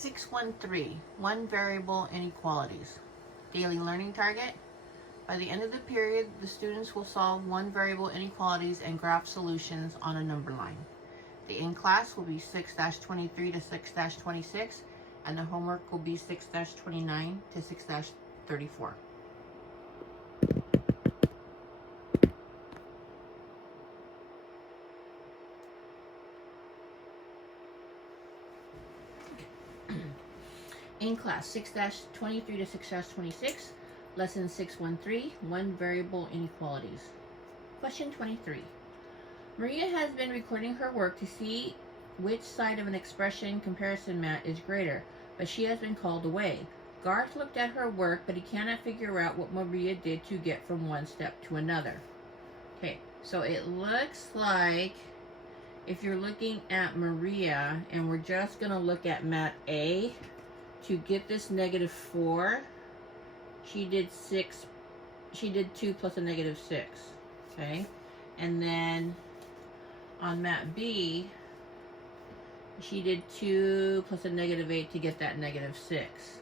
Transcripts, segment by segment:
613, one variable inequalities. Daily learning target. By the end of the period, the students will solve one variable inequalities and graph solutions on a number line. The in class will be 6-23 to 6-26, and the homework will be 6-29 to 6-34. In class, 6-23 to 6-26, lesson 613, one variable inequalities. Question 23. Maria has been recording her work to see which side of an expression comparison mat is greater, but she has been called away. Garth looked at her work, but he cannot figure out what Maria did to get from one step to another. Okay, so it looks like if you're looking at Maria, and we're just going to look at mat A, to get this -4, she did 2 plus a -6, okay? And then on mat B, she did 2 plus a -8 to get that -6.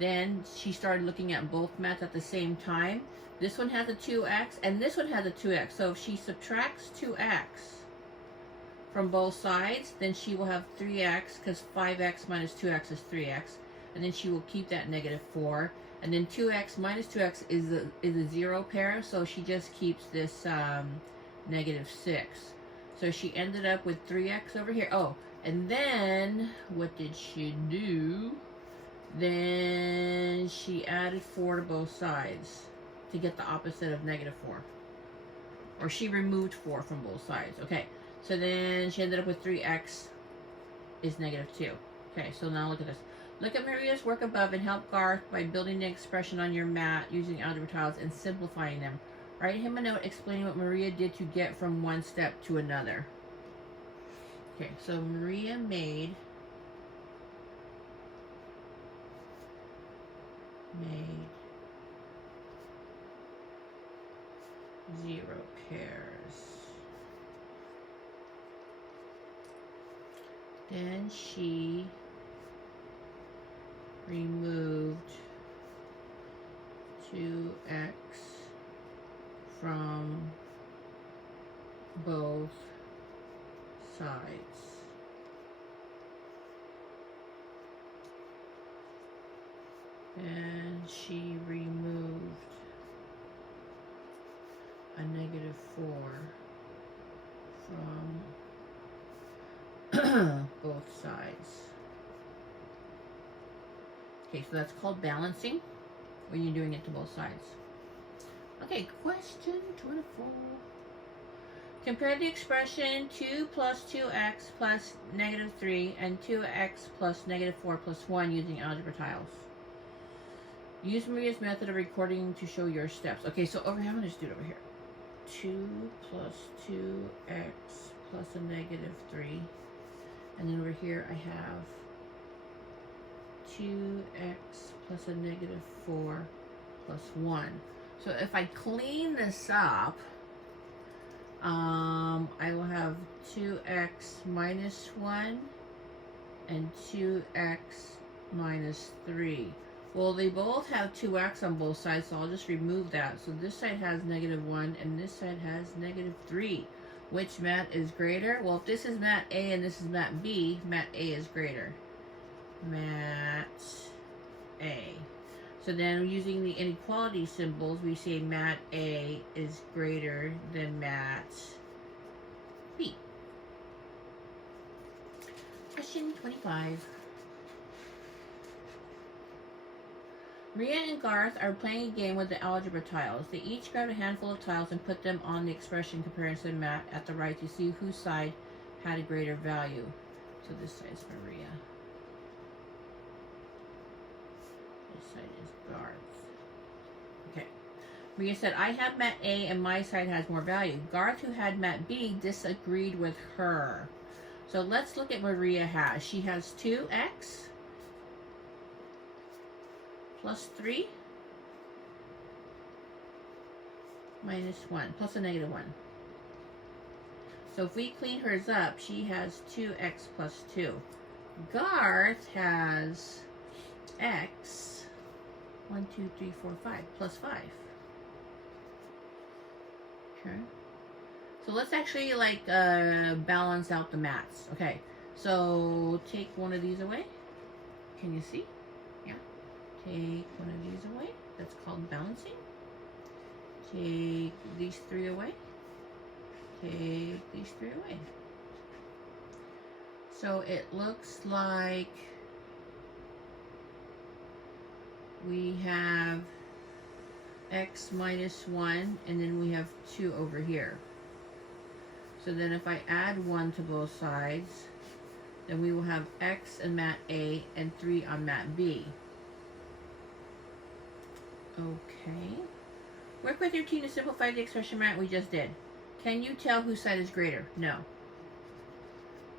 Then she started looking at both mats at the same time. This one has a 2x, and this one has a 2x. So if she subtracts 2x from both sides, then she will have 3x, because 5x minus 2x is 3x, and then she will keep that -4, and then 2x minus 2x is a 0 pair, so she just keeps this -6. So she ended up with 3x over here. Oh, and then what did she do? Then she added 4 to both sides to get the opposite of -4, or she removed 4 from both sides. Okay. So then she ended up with 3x is -2. Okay, so now look at this. Look at Maria's work above and help Garth by building the expression on your mat using algebra tiles and simplifying them. Write him a note explaining what Maria did to get from one step to another. Okay, so Maria made 0 pairs. Then she removed 2x from both sides. And she removed a -4 from both sides. Okay, so that's called balancing when you're doing it to both sides. Okay, question 24. Compare the expression 2 plus 2x plus -3 and 2x plus -4 plus 1 using algebra tiles. Use Maria's method of recording to show your steps. Okay, so over here, I'm going to just do it over here. 2 plus 2x plus a -3. And then over here I have 2x plus a -4 plus 1. So if I clean this up, I will have 2x minus 1 and 2x minus 3. Well, they both have 2x on both sides, so I'll just remove that. So this side has -1 and this side has -3. Which mat is greater? Well, if this is mat A and this is mat B, mat A is greater. Mat A. So then using the inequality symbols, we say mat A is greater than mat B. Question 25. Maria and Garth are playing a game with the algebra tiles. They each grabbed a handful of tiles and put them on the expression comparison mat at the right to see whose side had a greater value. So this side is Maria. This side is Garth. Okay. Maria said, I have mat A and my side has more value. Garth, who had mat B, disagreed with her. So let's look at what Maria has. She has 2x plus 3 minus 1 plus a -1. So if we clean hers up, she has 2x plus 2. Garth has x 1, 2, 3, 4, 5 plus 5. Okay. So let's actually like balance out the maths. Okay. So take one of these away. Can you see? Yeah. Take one of these away. That's called balancing. Take these 3 away. Take these 3 away. So it looks like we have x minus 1, and then we have 2 over here. So then if I add 1 to both sides, then we will have x in mat A and 3 on mat B. Okay. Work with your team to simplify the expression mat we just did. Can you tell whose side is greater? No.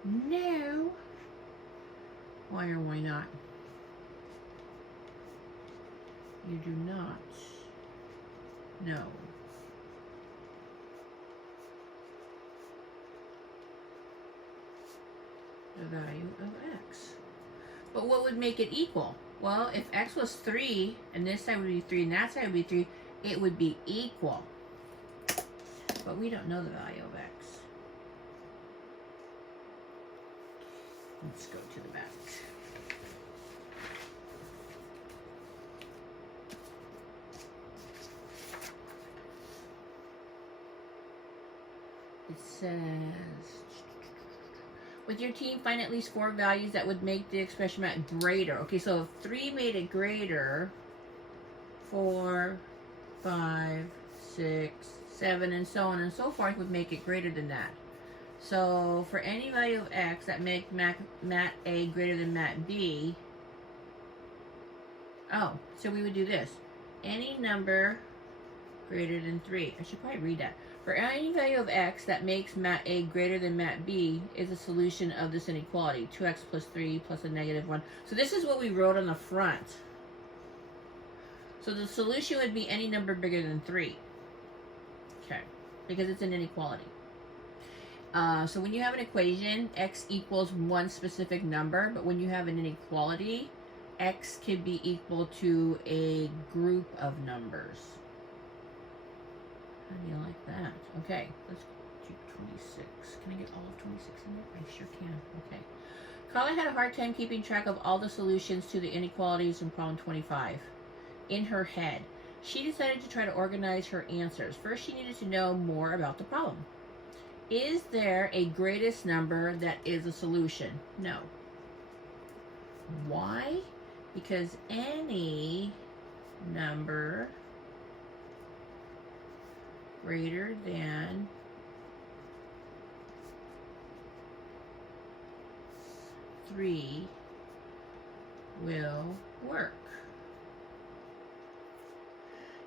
No. Why or why not? You do not know. The value of x. But what would make it equal? Well, if x was 3, and this side would be 3, and that side would be 3, it would be equal. But we don't know the value of x. Let's go to the back. It says, with your team, find at least 4 values that would make the expression mat greater. Okay, so if 3 made it greater, 4, 5, 6, 7, and so on and so forth would make it greater than that. So for any value of x that make mat A greater than mat B, oh, so we would do this. Any number greater than 3. I should probably read that. For any value of x that makes mat A greater than mat B is a solution of this inequality. 2x plus 3 plus a negative 1. So this is what we wrote on the front. So the solution would be any number bigger than 3. Okay, because it's an inequality. So when you have an equation, x equals one specific number, but when you have an inequality, x can be equal to a group of numbers. How do you like that? Okay, let's do 26. Can I get all of 26 in there? I sure can. Okay. Carla had a hard time keeping track of all the solutions to the inequalities in problem 25 in her head. She decided to try to organize her answers. First, she needed to know more about the problem. Is there a greatest number that is a solution? No. Why? Because any number greater than 3 will work.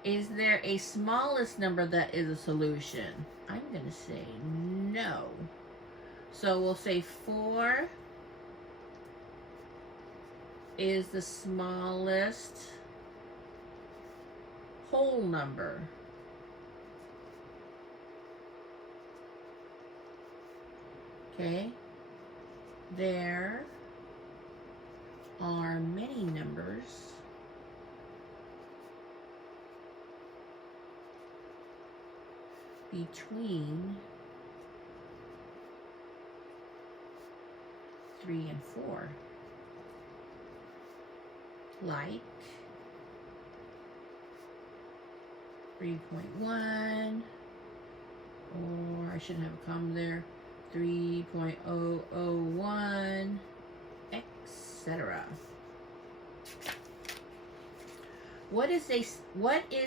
Is there a smallest number that is a solution? I'm going to say no. So we'll say 4 is the smallest whole number. Okay. There are many numbers between 3 and 4, like 3.1, or I shouldn't have a comma there, 3.001, etc. What is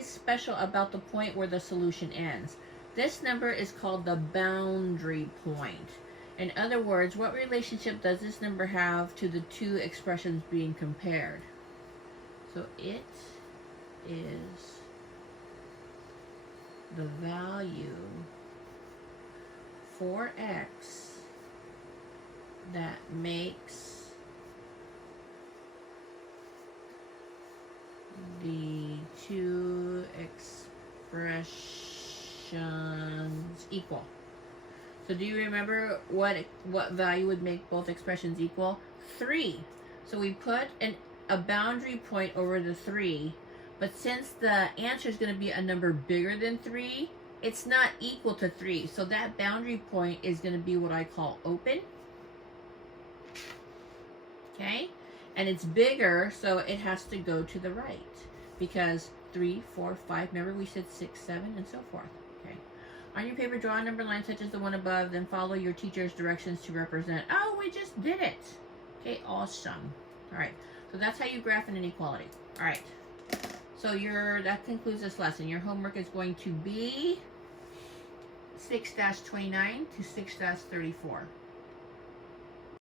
special about the point where the solution ends? This number is called the boundary point. In other words, what relationship does this number have to the two expressions being compared? So it is the value for x that makes the two expressions equal. So do you remember what value would make both expressions equal? 3. So we put a boundary point over the 3, but since the answer is going to be a number bigger than 3, it's not equal to 3. So that boundary point is going to be what I call open. Okay? And it's bigger, so it has to go to the right. Because 3, 4, 5, remember we said 6, 7, and so forth. Okay. On your paper, draw a number line such as the one above, then follow your teacher's directions to represent. Oh, we just did it. Okay, awesome. All right, so that's how you graph an inequality. All right, so that concludes this lesson. Your homework is going to be 6-29 to 6-34.